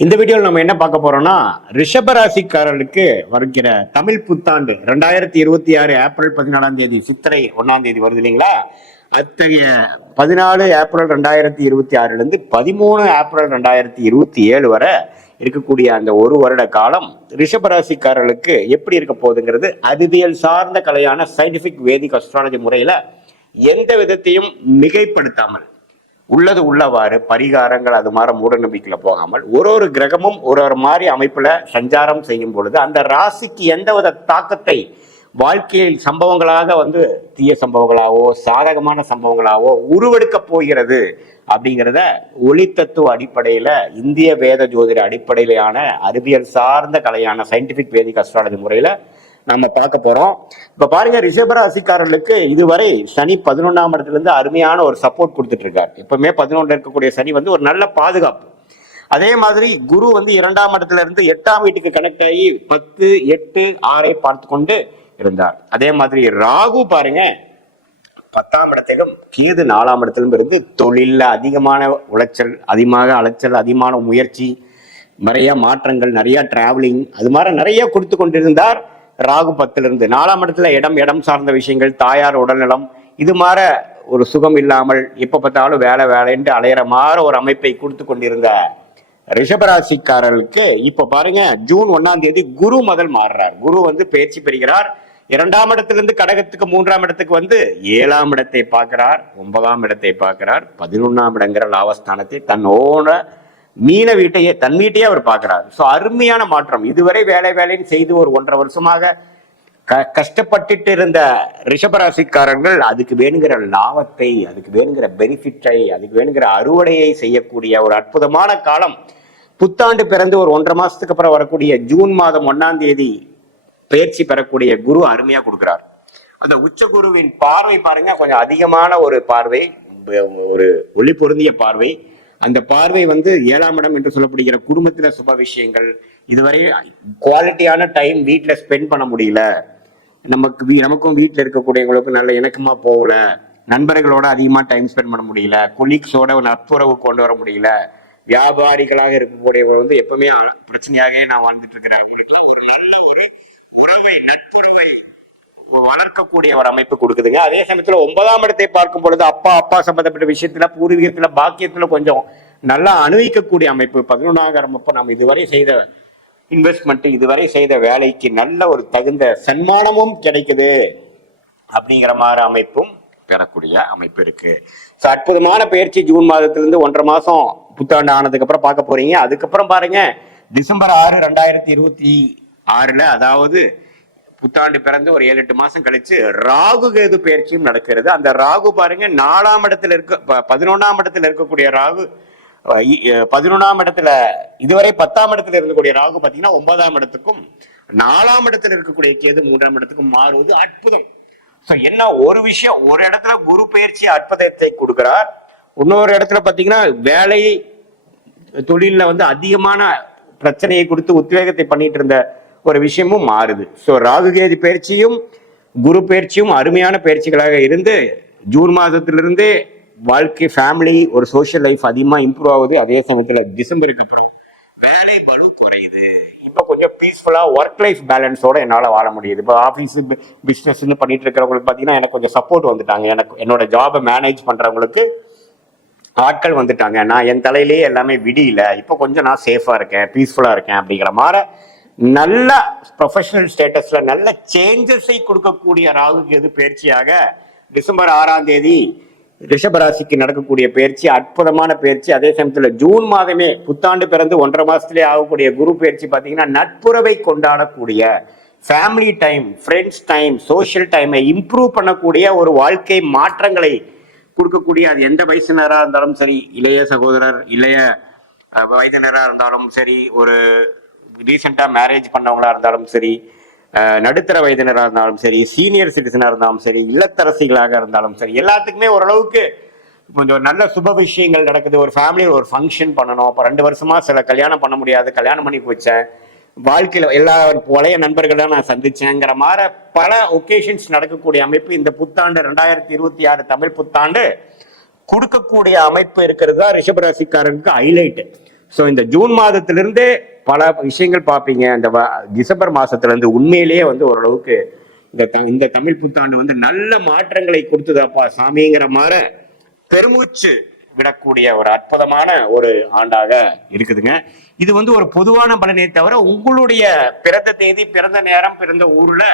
இந்த வீடியோவில் நம்ம என்ன பார்க்க போறோம்னா ரிஷபராசிக்காரர்களுக்கு வருகிற தமிழ் புத்தாண்டு 2026 ஏப்ரல் 14ஆம் தேதி சித்திரை 1ஆம் தேதி வருது இல்லைங்களா. அத்தகைய 14 ஏப்ரல் 2026 இருந்து 13 ஏப்ரல் 2027 வரை இருக்கக்கூடிய அந்த ஒரு வருட காலம் ரிஷபராசிக்காரர்களுக்கு எப்படி இருக்க போகுதுங்கிறது அறிவியல் சார்ந்த கலையான சயின்டிபிக் வேதிக் அஸ்ட்ராலஜி முறையில எந்த விதத்தையும் மிகைப்படுத்தாமல் உள்ளது உள்ளவாறு பரிகாரங்கள் அது மாதிரி மூட நம்பிக்கையில போகாமல் ஒரு கிரகமும் ஒரு மாதிரி அமைப்புல சஞ்சாரம் செய்யும் பொழுது அந்த ராசிக்கு எந்தவித தாக்கத்தை வாழ்க்கையில் சம்பவங்களாக தீய சம்பவங்களாவோ சாதகமான சம்பவங்களாவோ உருவெடுக்க போகிறது அப்படிங்கிறத ஒளி தத்துவ அடிப்படையில இந்திய வேத ஜோதிட அடிப்படையிலான அறிவியல் சார்ந்த கலையான சயின்டிபிக் வேதிக் அஸ்ட்ராலஜி முறையில நம்ம பார்க்க போறோம். இப்ப பாருங்க, ரிஷபராசிக்காரர்களுக்கு இதுவரை சனி 11ஆம் இடத்துல இருந்து அருமையான ஒரு சப்போர்ட் கொடுத்துட்டு இருக்காரு. எப்பவுமே 11 இருக்கக்கூடிய சனி ஒரு நல்ல பாதுகாப்பு. அதே மாதிரி குரு 2ஆம் இடத்துல இருந்து 8ஆம் வீட்டுக்கு கனெக்ட் ஆகி 10, 8, 6 பார்த்து கொண்டு இருந்தார். அதே மாதிரி ராகு பாருங்க 10ஆம் இடத்திலும் கேது 4ஆம் இடத்திலும் இருந்து தொழில அதிகமான உளைச்சல், அதிகமாக அலைச்சல், அதிகமான முயற்சி, நிறைய மாற்றங்கள், நிறைய டிராவலிங் அது மாதிரி நிறைய கொடுத்து கொண்டிருந்தார். ராகு 10ல இருந்து 4ஆம் இடத்துல இடம் சார்ந்த விஷயங்கள், தாயார் உடல்நலம், இது மாதிரி ஒரு சுகம் இல்லாமல் எப்ப பார்த்தாலும் வேலைன்ட்டு அலையிற மாதிரி ஒரு அமைப்பை கொடுத்து கொண்டிருந்த ரிஷபராசிக்காரர்களுக்கு இப்ப பாருங்க, ஜூன் 1ஆம் தேதி குரு முதல் மாறுறார். குரு பயிற்சி பெறுகிறார். 2ஆம் இடத்துல இருந்து கடகத்துக்கு 3ஆம் இடத்துக்கு 7ஆம் இடத்தை பார்க்கிறார், 9ஆம் இடத்தை பார்க்கிறார், 11ஆம் இடங்கிற லாபஸ்தானத்தை தன்னோட மீன வீட்டையே தன் வீட்டையே அவர் பார்க்கிறார். ஸோ அருமையான மாற்றம். இதுவரை வேலைன்னு செய்து ஒரு 1.5 வருஷமாக கஷ்டப்பட்டுட்டு இருந்த ரிஷபராசிக்காரர்கள் அதுக்கு வேணுங்கிற லாபத்தை, அதுக்கு வேணுங்கிற பெனிஃபிட்டை, அதுக்கு வேணுங்கிற அறுவடையை செய்யக்கூடிய ஒரு அற்புதமான காலம். புத்தாண்டு பிறந்து ஒரு 1.5 மாசத்துக்கு அப்புறம் வரக்கூடிய ஜூன் மாதம் 1ஆம் தேதி பயிற்சி பெறக்கூடிய குரு அருமையா கொடுக்கிறார். அந்த உச்ச குருவின் பார்வை பாருங்க, கொஞ்சம் அதிகமான ஒரு பார்வை, ஒரு ஒளி பொருந்திய பார்வை. அந்த பார்வை 7ஆம் இடம் என்று சொல்லப்படுகிற குடும்பத்துல சுப விஷயங்கள், இதுவரை குவாலிட்டியான டைம் வீட்டுல ஸ்பெண்ட் பண்ண முடியல, நமக்கும் வீட்டுல இருக்கக்கூடியவங்களுக்கும் நல்ல இணக்கமா போகல, நண்பர்களோட அதிகமா டைம் ஸ்பெண்ட் பண்ண முடியல, கொலீக்ஸோட ஒரு நட்புறவு கொண்டு வர முடியல, வியாபாரிகளாக இருக்கக்கூடியவங்க எப்பவுமே பிரச்சனையாகவே நான் வாழ்ந்துட்டு இருக்கிறேன். அவங்களுக்குலாம் ஒரு நல்ல ஒரு உறவை, நட்புறவை வளர்க்கக்கூடிய ஒரு அமைப்பு கொடுக்குதுங்க. அதே சமயத்துல 9ஆம் இடத்தை பார்க்கும் பொழுது அப்பா சம்பந்தப்பட்ட விஷயத்துல, பூர்வீகத்துல, பாக்கியத்துல கொஞ்சம் நல்லா அனுபவிக்கக்கூடிய அமைப்பு. 11ஆம் அப்ப நம்ம இதுவரை செய்த இன்வெஸ்ட்மெண்ட், இதுவரை செய்த வேலைக்கு நல்ல ஒரு தகுந்த சன்மானமும் கிடைக்குது அப்படிங்கிற மாதிரி அமைப்பும் பெறக்கூடிய அமைப்பு இருக்கு. அற்புதமான பயிற்சி ஜூன் மாதத்திலிருந்து 1.5 மாசம் புத்தாண்டு ஆனதுக்கு அப்புறம் பார்க்க போறீங்க. அதுக்கப்புறம் பாருங்க, டிசம்பர் 6, 2026 அதாவது புத்தாண்டு பிறந்து ஒரு 7-8 மாசம் கழிச்சு ராகு கேது பயிற்சியும் நடக்கிறது. அந்த ராகு பாருங்க 4ஆம் இடத்துல 11ஆம் இடத்துல இருக்கக்கூடிய ராகு 11ஆம் இடத்துல, இதுவரை 10ஆம் இடத்துல இருக்கக்கூடிய ராகு பாத்தீங்கன்னா 9ஆம் இடத்துக்கும், 4ஆம் இடத்துல இருக்கக்கூடிய கேது 3ஆம் இடத்துக்கும் மாறுவது அற்புதம். என்ன ஒரு விஷயம், ஒரு இடத்துல குரு பயிற்சி அற்புதத்தை கொடுக்கிறார், இன்னொரு இடத்துல பாத்தீங்கன்னா வேலை தொழில அதிகமான பிரச்சனையை கொடுத்து உத்வேகத்தை பண்ணிட்டு இருந்த ஒரு விஷயமும் மாறுது. ஸோ ராகுகேது பயிற்சியும் குரு பயிற்சியும் அருமையான பயிற்சிகளாக இருந்து ஜூன் மாதத்திலிருந்தே வாழ்க்கை, ஃபேமிலி, ஒரு சோசியல் லைஃப் அதிகமா இம்ப்ரூவ் ஆகுது. அதே சமயத்துல டிசம்பருக்கு அப்புறம் வேலை பளு குறையுது. இப்போ கொஞ்சம் பீஸ்ஃபுல்லா ஒர்க் லைஃப் பேலன்ஸோட என்னால வாழ முடியுது. இப்போ ஆஃபீஸ் பிஸ்னஸ்ன்னு பண்ணிட்டு இருக்கிறவங்களுக்கு பார்த்தீங்கன்னா எனக்கு கொஞ்சம் சப்போர்ட் வந்துட்டாங்க. எனக்கு என்னோட ஜாபை மேனேஜ் பண்றவங்களுக்கு ஆட்கள் வந்துட்டாங்க. நான் என் தலையிலேயே எல்லாமே விடியல, இப்போ கொஞ்சம் நான் சேஃபா இருக்கேன், பீஸ்ஃபுல்லா இருக்கேன் அப்படிங்கிற மாதிரி நல்ல ப்ரொஃபஷனல் ஸ்டேட்டஸ்ல நல்ல சேஞ்சஸை கொடுக்கக்கூடிய ராகு கேது பயிற்சியாக டிசம்பர் 6ஆம் தேதி ரிஷபராசிக்கு நடக்கக்கூடிய பயிற்சி அற்புதமான பயிற்சி. அதே சமயத்துல ஜூன் மாதமே புத்தாண்டு பிறந்து 1.5 மாசத்திலே ஆகக்கூடிய குரு பயிற்சி பார்த்தீங்கன்னா நட்புறவை கொண்டாடக்கூடிய, family time, friends time, social டைமை இம்ப்ரூவ் பண்ணக்கூடிய ஒரு வாழ்க்கை மாற்றங்களை கொடுக்கக்கூடிய, அது எந்த வயசினராக இருந்தாலும் சரி, இளைய சகோதரர், இளைய வயதினராக இருந்தாலும் சரி, ஒரு ரீசெண்டா மேரேஜ் பண்ணவங்களா இருந்தாலும் சரி, நடுத்தர வயதினராக இருந்தாலும் சரி, சீனியர் சிட்டிசனா இருந்தாலும் சரி, இல்லத்தரசிகளாக இருந்தாலும் சரி, எல்லாத்துக்குமே ஓரளவுக்கு கொஞ்சம் நல்ல சுப விஷயங்கள் நடக்குது. ஒரு ஃபேமிலி ஒரு ஃபங்க்ஷன் பண்ணணும். அப்போ 2 வருஷமா சில கல்யாணம் பண்ண முடியாது, கல்யாணம் பண்ணி போச்சேன், வாழ்க்கையில எல்லா பழைய நண்பர்களாக நான் சந்திச்சேங்கிற மாதிரி பல ஒகேஷன்ஸ் நடக்கக்கூடிய அமைப்பு இந்த புத்தாண்டு 2026 தமிழ் புத்தாண்டு கொடுக்கக்கூடிய அமைப்பு இருக்கிறது தான் ரிஷபராசிக்காரனுக்கு ஹைலைட். ஸோ இந்த ஜூன் மாதத்திலிருந்தே பல விஷயங்கள் பார்ப்பீங்க. இந்த டிசம்பர் மாசத்துல இருந்து உண்மையிலேயே வந்து ஓரளவுக்கு இந்த தமிழ் புத்தாண்டு வந்து நல்ல மாற்றங்களை கொடுத்ததாப்பா சாமிங்கிற மாதிரி பெருமூச்சு விடக்கூடிய ஒரு அற்புதமான ஒரு ஆண்டாக இருக்குதுங்க. இது வந்து ஒரு பொதுவான பலனே தவிர உங்களுடைய பிறந்த தேதி, பிறந்த நேரம், பிறந்த ஊர்ல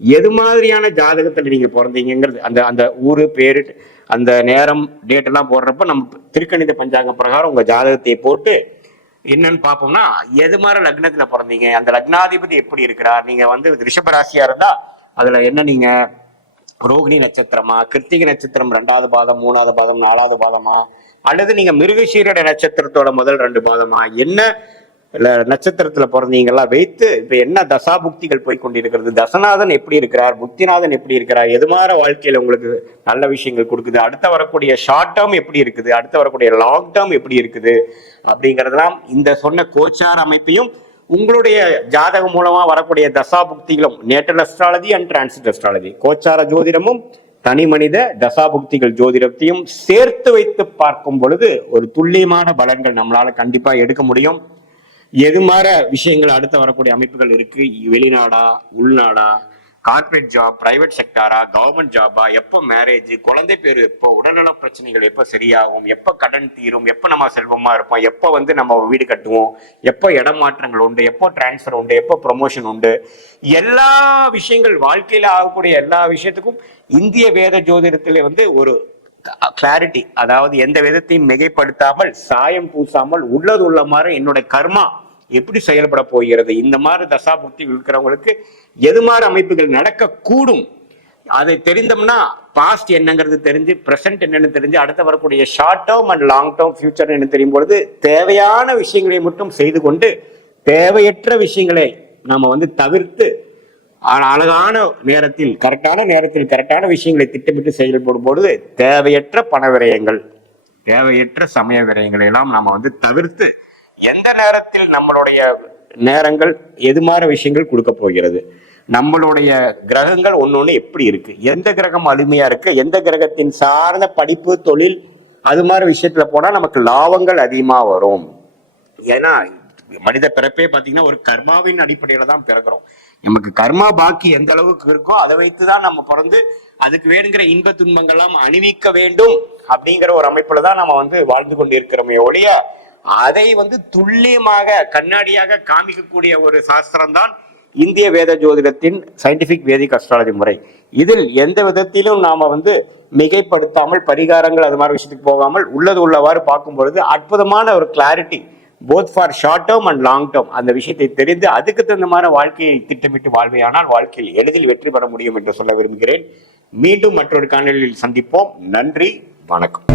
எது மாதிரியான ஜாதகத்துல நீங்க பிறந்தீங்கிறது, அந்த அந்த ஊரு பேரு, அந்த நேரம், டேட் எல்லாம் போடுறப்ப நம்ம திருக்கணித பஞ்சாங்க பிரகாரம் உங்க ஜாதகத்தை போட்டு என்னன்னு பார்ப்போம்னா, எது மாதிரி லக்னத்துல பிறந்தீங்க, அந்த லக்னாதிபதி எப்படி இருக்கிறார், நீங்க வந்து ரிஷபராசியா இருந்தா அதுல என்ன நீங்க ரோகிணி நட்சத்திரமா, கிருத்திகை நட்சத்திரம் 2வது பாதம், 3வது பாதம், 4வது பாதமா, அல்லது நீங்க மிருகசீரட நட்சத்திரத்தோட முதல் 2 பாதமா, என்ன நட்சத்திரத்துல பிறந்தீங்களா வைத்து இப்ப என்ன தசாபுக்திகள் போய் கொண்டிருக்கிறது, தசநாதன் எப்படி இருக்கிறார், புக்திநாதன் எப்படி இருக்கிறார், எது மாதிரி வாழ்க்கையில உங்களுக்கு நல்ல விஷயங்கள் கொடுக்குது, அடுத்த வரக்கூடிய ஷார்ட் டேர்ம் எப்படி இருக்குது, அடுத்த வரக்கூடிய லாங் டேர்ம் எப்படி இருக்குது அப்படிங்கறதெல்லாம் இந்த சொன்ன கோச்சார அமைப்பையும் உங்களுடைய ஜாதகம் மூலமா வரக்கூடிய தசாபுக்திகளும், natal astrology and transit astrology, கோச்சார ஜோதிடமும் தனி மனித தசாபுக்திகள் ஜோதிடத்தையும் சேர்த்து வைத்து பார்க்கும் பொழுது ஒரு துல்லியமான பலன்கள் நம்மளால கண்டிப்பா எடுக்க முடியும். எது மாதிரி விஷயங்கள் அடுத்து வரக்கூடிய அமைப்புகள் இருக்கு, வெளிநாடா, உள்நாடா, கார்பரேட் ஜாப், பிரைவேட் செக்டாரா, கவர்மெண்ட் ஜாபா, எப்போ மேரேஜ், குழந்தை பேரு எப்போ, உடல்நல பிரச்சனைகள் எப்போ சரியாகும், எப்போ கடன் தீரும், எப்போ நம்ம செல்வமா இருப்போம், எப்போ வந்து நம்ம வீடு கட்டுவோம், எப்போ இடமாற்றங்கள் உண்டு, எப்போ டிரான்ஸ்பர் உண்டு, எப்போ ப்ரொமோஷன் உண்டு, எல்லா விஷயங்கள் வாழ்க்கையில ஆகக்கூடிய எல்லா விஷயத்துக்கும் இந்திய வேத ஜோதிடத்திலே வந்து ஒரு கிளாரிட்டி, அதாவது எந்த விதத்தையும் மிகைப்படுத்தாமல், சாயம் பூசாமல், உள்ளது உள்ள மாதிரி என்னுடைய கர்மா எப்படி செயல்பட போகிறது, இந்த மாதிரி தசாபுக்தி இருக்கிறவங்களுக்கு எது மாதிரி அமைப்புகள் நடக்க கூடும், அதை தெரிந்தோம்னா பாஸ்ட் என்னங்கிறது தெரிஞ்சு, பிரசன்ட் என்னன்னு தெரிஞ்சு, அடுத்த வரக்கூடிய short term and long term future என்ன தெரியும் பொழுது தேவையான விஷயங்களை மட்டும் செய்து கொண்டு தேவையற்ற விஷயங்களை நாம வந்து தவிர்த்து அழகான நேரத்தில், கரெக்டான விஷயங்களை திட்டமிட்டு செயல்படும் பொழுது தேவையற்ற பண விரயங்கள், தேவையற்ற சமய விரயங்களை எல்லாம் நாம வந்து தவிர்த்து எந்த நேரத்தில் நம்மளுடைய நேரங்கள் எது மாதிரி விஷயங்கள் கொடுக்க போகிறது, நம்மளுடைய கிரகங்கள் ஒன்னொன்னு எப்படி இருக்கு, எந்த கிரகம் அருமையா இருக்கு, எந்த கிரகத்தின் சார்ந்த படிப்பு, தொழில், அது மாதிரி விஷயத்துல போனா நமக்கு லாபங்கள் அதிகமா வரும். ஏன்னா மனித பிறப்பே பாத்தீங்கன்னா ஒரு கர்மாவின் அடிப்படையில தான் பிறக்கிறோம். நமக்கு கர்மா பாக்கி எந்த அளவுக்கு இருக்கோ அதை வைத்துதான் நம்ம பிறந்து அதுக்கு வேணுங்கிற இன்ப துன்பங்கள்லாம் அணிவிக்க வேண்டும் அப்படிங்கிற ஒரு அமைப்புல தான் நம்ம வந்து வாழ்ந்து கொண்டிருக்கிறோமே ஒழிய அதை வந்து துல்லியமாக கண்ணாடியாக காமிக்கக்கூடிய ஒரு சாஸ்திரம் தான் இந்திய வேத ஜோதிடத்தின் சயின்டிபிக் வேதிக் அஸ்ட்ராலஜி முறை. இதில் எந்த விதத்திலும் நாம வந்து மிகைப்படுத்தாமல், பரிகாரங்கள் அது மாதிரி விஷயத்துக்கு போகாமல் உள்ளது உள்ளவாறு பார்க்கும் பொழுது அற்புதமான ஒரு clarity, both for short term and long term, அந்த விஷயத்தை தெரிந்து அதுக்கு தகுந்தமான வாழ்க்கையை திட்டமிட்டு வாழ்வையானால் வாழ்க்கையில் எளிதில் வெற்றி பெற முடியும் என்று சொல்ல விரும்புகிறேன். மீண்டும் மற்றொரு காணொலியில் சந்திப்போம். நன்றி, வணக்கம்.